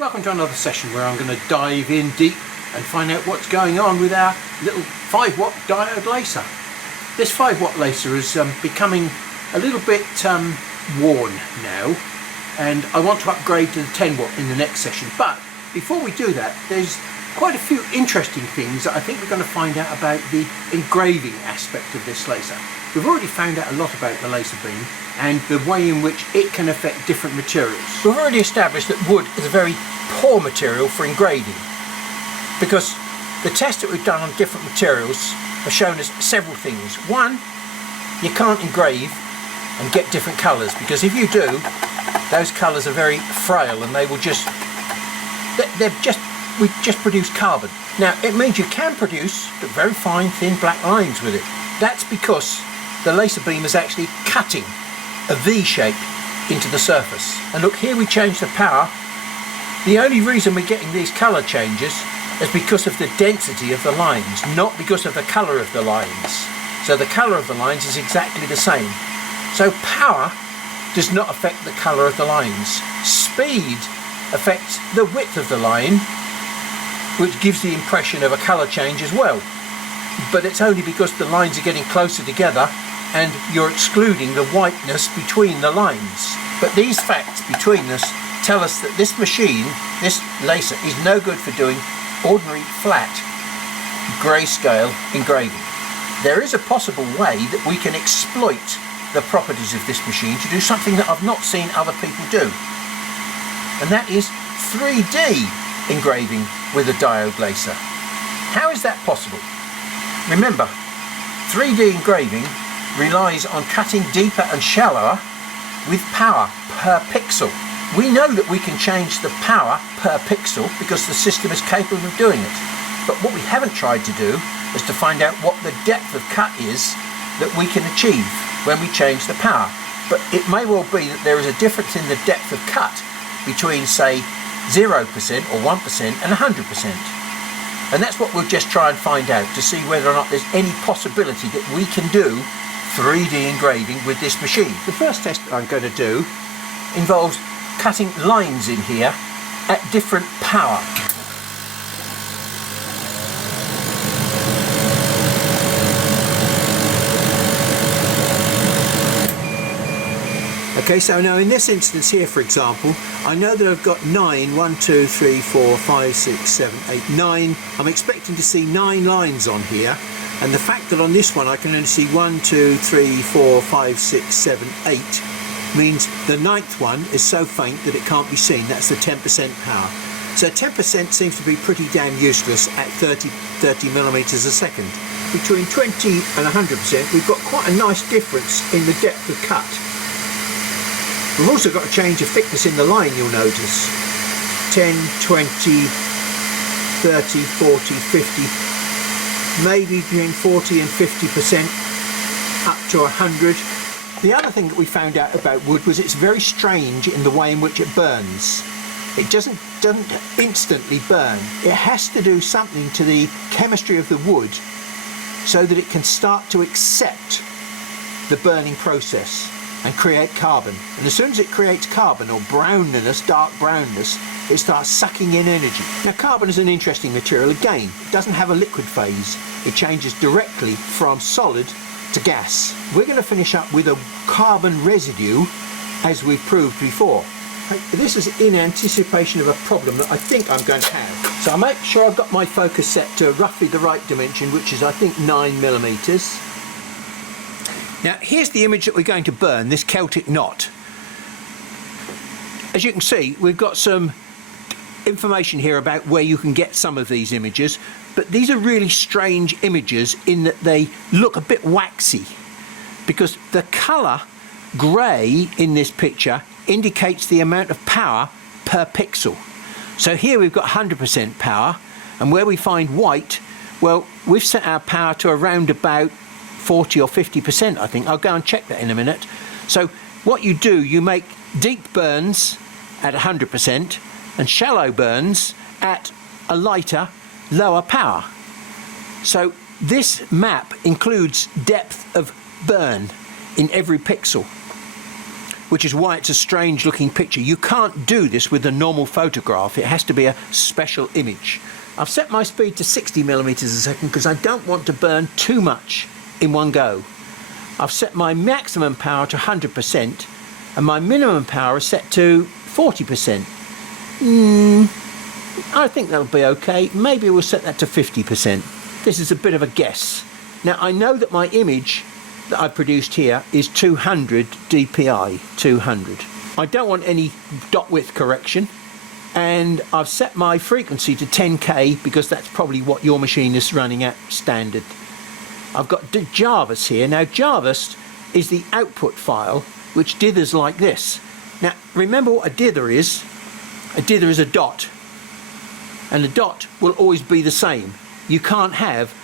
Welcome to another session where I'm going to dive in deep and find out what's going on with our little 5-watt diode laser. This 5-watt laser is becoming a little bit worn now, and I want to upgrade to the 10-watt in the next session. But before we do that, there's quite a few interesting things that I think we're going to find out about the engraving aspect of this laser. We've already found out a lot about the laser beam and the way in which it can affect different materials. We've already established that wood is a very poor material for engraving, because the tests that we've done on different materials have shown us several things. One, you can't engrave and get different colours, because if you do, those colours are very frail and they will we just produce carbon. Now it means you can produce very fine thin black lines with it. That's because the laser beam is actually cutting a V shape into the surface. And look, here we change the power. The only reason we're getting these colour changes is because of the density of the lines, not because of the colour of the lines. So the colour of the lines is exactly the same. So power does not affect the colour of the lines. Speed affects the width of the line, which gives the impression of a colour change as well. But it's only because the lines are getting closer together and you're excluding the whiteness between the lines. But these facts between us tell us that this machine, this laser, is no good for doing ordinary flat grayscale engraving. There is a possible way that we can exploit the properties of this machine to do something that I've not seen other people do, and that is 3D engraving with a diode laser. How is that possible? Remember, 3D engraving relies on cutting deeper and shallower with power per pixel. We know that we can change the power per pixel because the system is capable of doing it. But what we haven't tried to do is to find out what the depth of cut is that we can achieve when we change the power. But it may well be that there is a difference in the depth of cut between, say, 0% or 1% and 100%. And that's what we'll just try and find out, to see whether or not there's any possibility that we can do 3D engraving with this machine. The first test I'm going to do involves cutting lines in here at different power. Okay, so now in this instance here, for example, I know that I've got 9, 1, 2, 3, 4, 5, 6, 7, 8, 9. I'm expecting to see 9 lines on here, and the fact that on this one I can only see 1, 2, 3, 4, 5, 6, 7, 8 means the 9th one is so faint that it can't be seen. That's the 10% power. So 10% seems to be pretty damn useless at 30 millimeters a second. Between 20 and 100%, we've got quite a nice difference in the depth of cut. We've also got a change of thickness in the line, you'll notice. 10, 20, 30, 40, 50, maybe between 40 and 50%, up to 100. The other thing that we found out about wood was it's very strange in the way in which it burns. It doesn't instantly burn. It has to do something to the chemistry of the wood so that it can start to accept the burning process and create carbon. And as soon as it creates carbon, or brownness, dark brownness, it starts sucking in energy. Now carbon is an interesting material. Again, it doesn't have a liquid phase. It changes directly from solid to gas. We're going to finish up with a carbon residue, as we've proved before. This is in anticipation of a problem that I think I'm going to have. So I'll make sure I've got my focus set to roughly the right dimension, which is I think 9 millimeters. Now here's the image that we're going to burn, this Celtic knot. As you can see, we've got some information here about where you can get some of these images, but these are really strange images in that they look a bit waxy, because the colour grey in this picture indicates the amount of power per pixel. So here we've got 100% power, and where we find white, well, we've set our power to around about 40 or 50%, I think. I'll go and check that in a minute. So what you do, you make deep burns at 100% and shallow burns at a lighter, lower power. So this map includes depth of burn in every pixel. which is why it's a strange looking picture. You can't do this with a normal photograph. It has to be a special image. I've set my speed to 60 millimeters a second because I don't want to burn too much in one go. I've set my maximum power to 100% and my minimum power is set to 40%. I think that'll be okay. Maybe we'll set that to 50%. This is a bit of a guess. Now I know that my image that I produced here is 200 dpi, 200. I don't want any dot width correction, and I've set my frequency to 10k because that's probably what your machine is running at standard. I've got Jarvis here. Now Jarvis is the output file which dithers like this. Now remember what a dither is. A dither is a dot, and a dot will always be the same. You can't have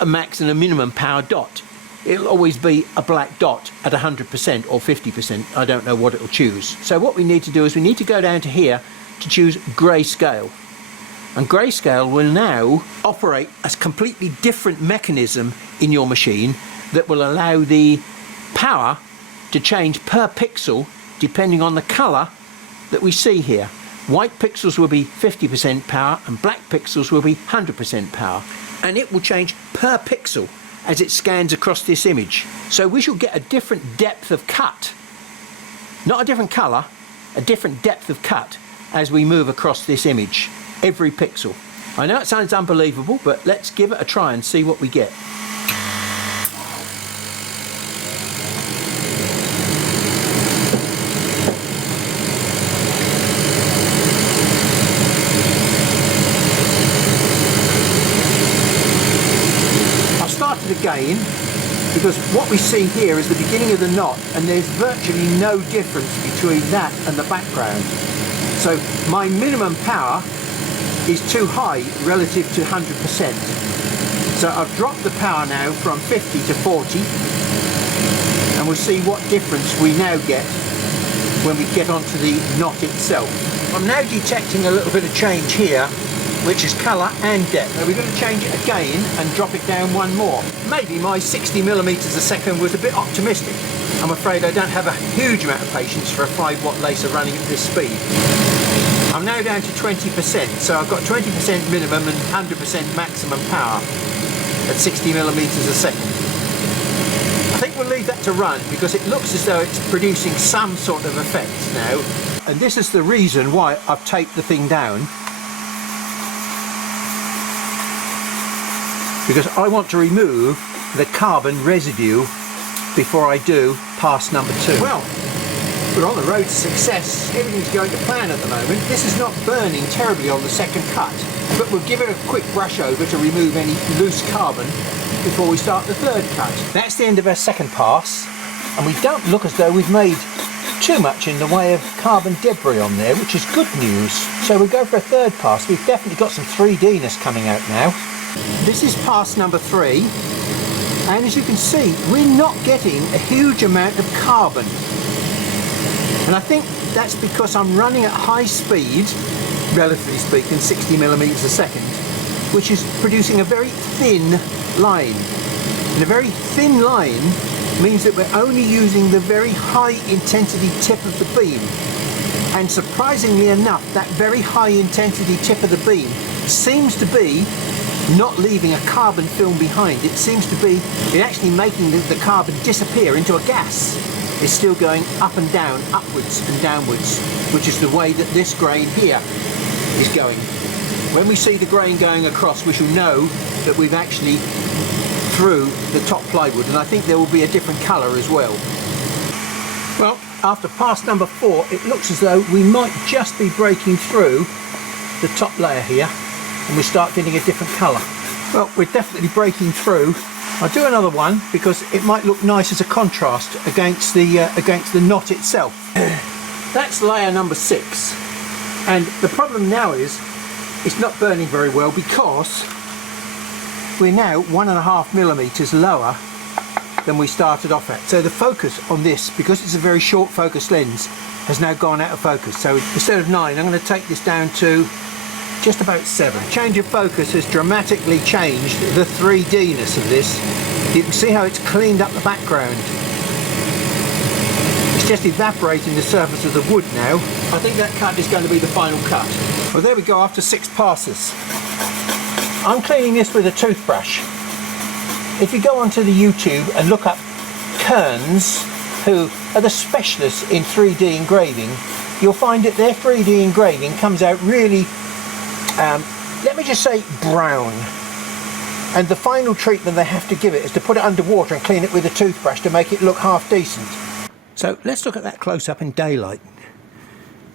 a max and a minimum power dot. It'll always be a black dot at 100% or 50%. I don't know what it'll choose. So what we need to do is we need to go down to here to choose grayscale. And grayscale will now operate as a completely different mechanism in your machine that will allow the power to change per pixel depending on the color that we see here. White pixels will be 50% power and black pixels will be 100% power. And it will change per pixel as it scans across this image. So we shall get a different depth of cut. Not a different color, a different depth of cut as we move across this image, every pixel. I know it sounds unbelievable, but let's give it a try and see what we get. Again, because what we see here is the beginning of the knot and there's virtually no difference between that and the background. So my minimum power is too high relative to 100%. So I've dropped the power now from 50 to 40 and we'll see what difference we now get when we get onto the knot itself. I'm now detecting a little bit of change here, which is colour and depth. Now we're going to change it again and drop it down one more. Maybe my 60 millimeters a second was a bit optimistic. I'm afraid I don't have a huge amount of patience for a 5-watt laser running at this speed. I'm now down to 20%, so I've got 20% minimum and 100% maximum power at 60 millimeters a second. I think we'll leave that to run because it looks as though it's producing some sort of effect now. And this is the reason why I've taped the thing down, because I want to remove the carbon residue before I do pass number 2. Well, we're on the road to success. Everything's going to plan at the moment. This is not burning terribly on the second cut, but we'll give it a quick brush over to remove any loose carbon before we start the third cut. That's the end of our second pass, and we don't look as though we've made too much in the way of carbon debris on there, which is good news. So we'll go for a third pass. We've definitely got some 3Dness coming out now. This is pass number 3, and as you can see, we're not getting a huge amount of carbon. And I think that's because I'm running at high speed, relatively speaking, 60 millimeters a second, which is producing a very thin line. And a very thin line means that we're only using the very high intensity tip of the beam. And surprisingly enough, that very high intensity tip of the beam seems to be not leaving a carbon film behind. It seems to be actually making the carbon disappear into a gas. It's still going up and down, upwards and downwards, which is the way that this grain here is going. When we see the grain going across, we shall know that we've actually through the top plywood, and I think there will be a different colour as well. Well, after pass number 4, it looks as though we might just be breaking through the top layer here, and we start getting a different colour. Well, we're definitely breaking through. I'll do another one because it might look nice as a contrast against the knot itself. That's layer number 6, and the problem now is it's not burning very well because we're now 1.5 millimeters lower than we started off at. So the focus on this, because it's a very short focus lens, has now gone out of focus. So instead of 9, I'm going to take this down to just about 7. Change of focus has dramatically changed the 3Dness of this. You can see how it's cleaned up the background. It's just evaporating the surface of the wood now. I think that cut is going to be the final cut. Well, there we go, after 6 passes. I'm cleaning this with a toothbrush. If you go onto the YouTube and look up Kearns, who are the specialists in 3D engraving, you'll find that their 3D engraving comes out really, let me just say, brown. And the final treatment they have to give it is to put it under water and clean it with a toothbrush to make it look half decent. So let's look at that close up in daylight.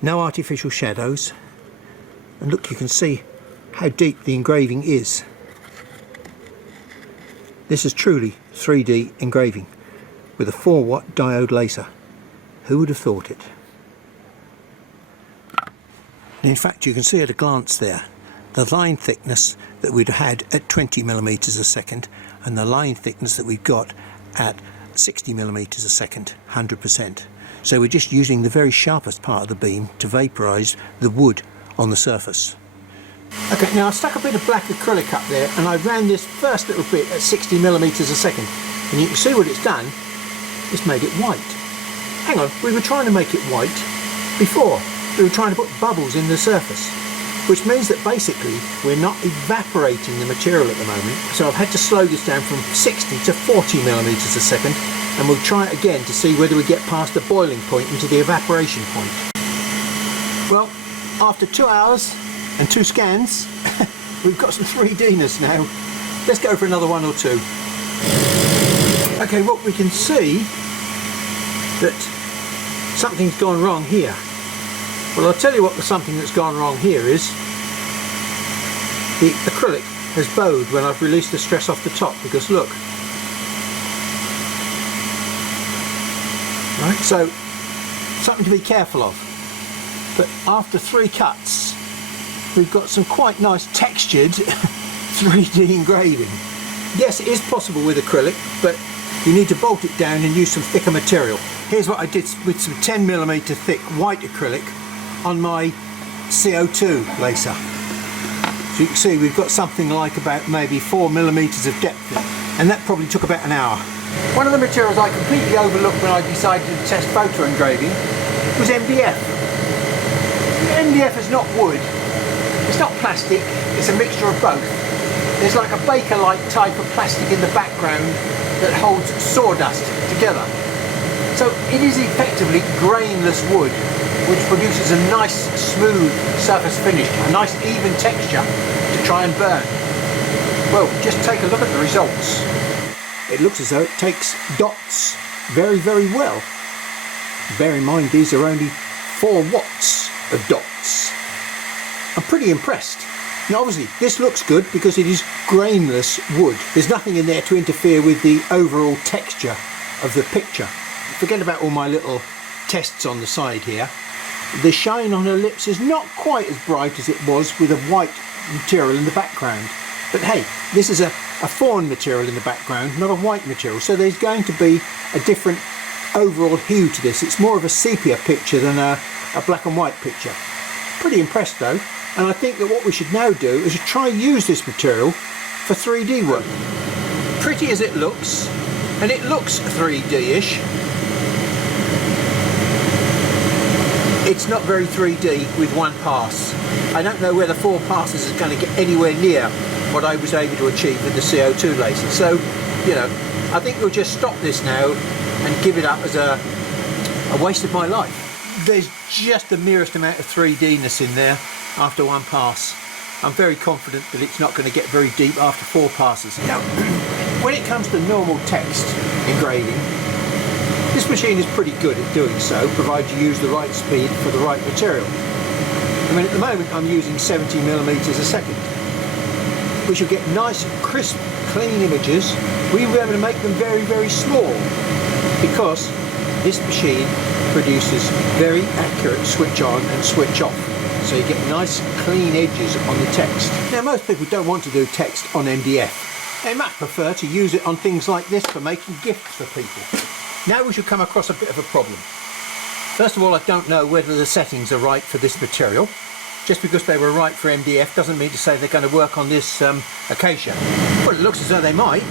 No artificial shadows. And look, you can see how deep the engraving is. This is truly 3D engraving with a 4-watt diode laser. Who would have thought it? And in fact, you can see at a glance there the line thickness that we'd had at 20 millimeters a second and the line thickness that we've got at 60 millimeters a second, 100%. So we're just using the very sharpest part of the beam to vaporize the wood on the surface. Okay, now I stuck a bit of black acrylic up there and I ran this first little bit at 60 millimeters a second, and you can see what it's done. It's made it white. Hang on, we were trying to make it white before. We were trying to put bubbles in the surface, which means that basically we're not evaporating the material at the moment. So I've had to slow this down from 60 to 40 millimeters a second, and we'll try it again to see whether we get past the boiling point into the evaporation point. Well, after 2 hours and 2 scans, we've got some 3Dness now. Let's go for another 1 or 2. Okay, well, we can see that something's gone wrong here. Well, I'll tell you what the something that's gone wrong here is. The acrylic has bowed when I've released the stress off the top, because look. Right, so something to be careful of. But after 3 cuts, we've got some quite nice textured 3D engraving. Yes, it is possible with acrylic, but you need to bolt it down and use some thicker material. Here's what I did with some 10mm thick white acrylic on my CO2 laser. So you can see we've got something like about maybe 4mm of depth, and that probably took about an hour. One of the materials I completely overlooked when I decided to test photo engraving was MDF. MDF is not wood, it's not plastic, it's a mixture of both. There's like a baker-like type of plastic in the background that holds sawdust together. So it is effectively grainless wood, which produces a nice smooth surface finish, a nice even texture to try and burn. Well, just take a look at the results. It looks as though it takes dots very, very well. Bear in mind these are only 4 watts of dots. I'm pretty impressed. Now obviously this looks good because it is grainless wood. There's nothing in there to interfere with the overall texture of the picture. Forget about all my little tests on the side here. The shine on her lips is not quite as bright as it was with a white material in the background. But hey, this is a fawn material in the background, not a white material, so there's going to be a different overall hue to this. It's more of a sepia picture than a black and white picture. Pretty impressed though, and I think that what we should now do is try use this material for 3D work. Pretty as it looks, and it looks 3D-ish, it's not very 3D with 1 pass. I don't know whether 4 passes is going to get anywhere near what I was able to achieve with the CO2 laser. So, you know, I think we'll just stop this now and give it up as a waste of my life. There's just the merest amount of 3Dness in there after 1 pass. I'm very confident that it's not going to get very deep after 4 passes. Now, when it comes to normal text engraving, this machine is pretty good at doing so, provided you use the right speed for the right material. I mean, at the moment I'm using 70mm a second. We should get nice, crisp, clean images. We'll be able to make them very, very small, because this machine produces very accurate switch on and switch off. So you get nice, clean edges on the text. Now, most people don't want to do text on MDF. They much prefer to use it on things like this for making gifts for people. Now we should come across a bit of a problem. First of all, I don't know whether the settings are right for this material. Just because they were right for MDF doesn't mean to say they're going to work on this acacia. Well, it looks as though they might.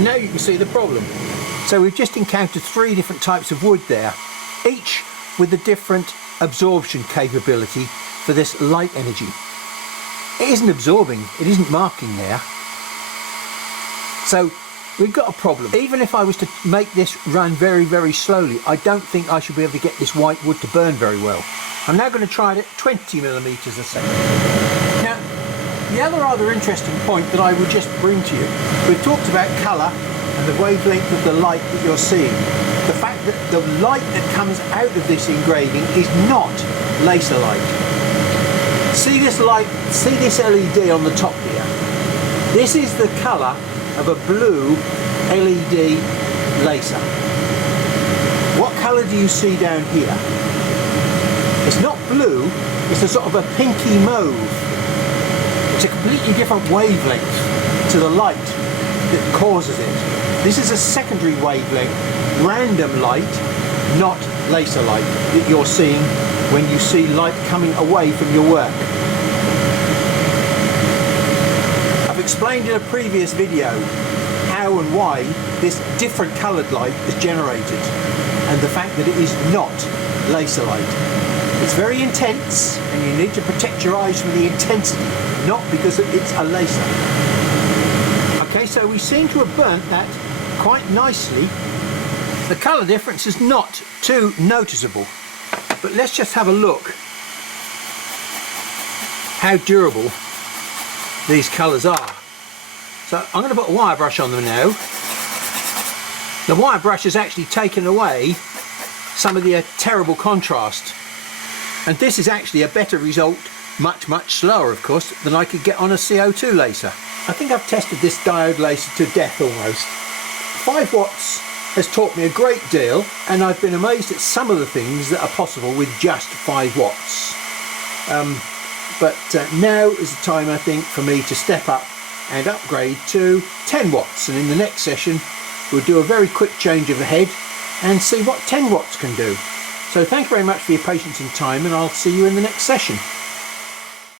And now you can see the problem. So we've just encountered 3 different types of wood there, each with a different absorption capability for this light energy. It isn't absorbing, it isn't marking there. So we've got a problem. Even if I was to make this run very, very slowly, I don't think I should be able to get this white wood to burn very well. I'm now going to try it at 20 millimeters a second. Now, the other rather interesting point that I would just bring to you, we've talked about colour and the wavelength of the light that you're seeing. The fact that the light that comes out of this engraving is not laser light. See this light, see this LED on the top here? This is the colour of a blue LED laser. What colour do you see down here? It's not blue, it's a sort of a pinky mauve. It's a completely different wavelength to the light that causes it. This is a secondary wavelength, random light, not laser light, that you're seeing when you see light coming away from your work. I've explained in a previous video how and why this different coloured light is generated, and the fact that it is not laser light. It's very intense and you need to protect your eyes from the intensity, not because it's a laser. Okay, so we seem to have burnt that quite nicely. The colour difference is not too noticeable, but let's just have a look how durable these colours are. So I'm going to put a wire brush on them now. The wire brush has actually taken away some of the terrible contrast, and this is actually a better result, much slower of course, than I could get on a CO2 laser. I think I've tested this diode laser to death almost. 5 watts has taught me a great deal, and I've been amazed at some of the things that are possible with just 5 watts. But now is the time, I think, for me to step up and upgrade to 10 watts, and in the next session we'll do a very quick change of the head and see what 10 watts can do. So thank you very much for your patience and time, and I'll see you in the next session.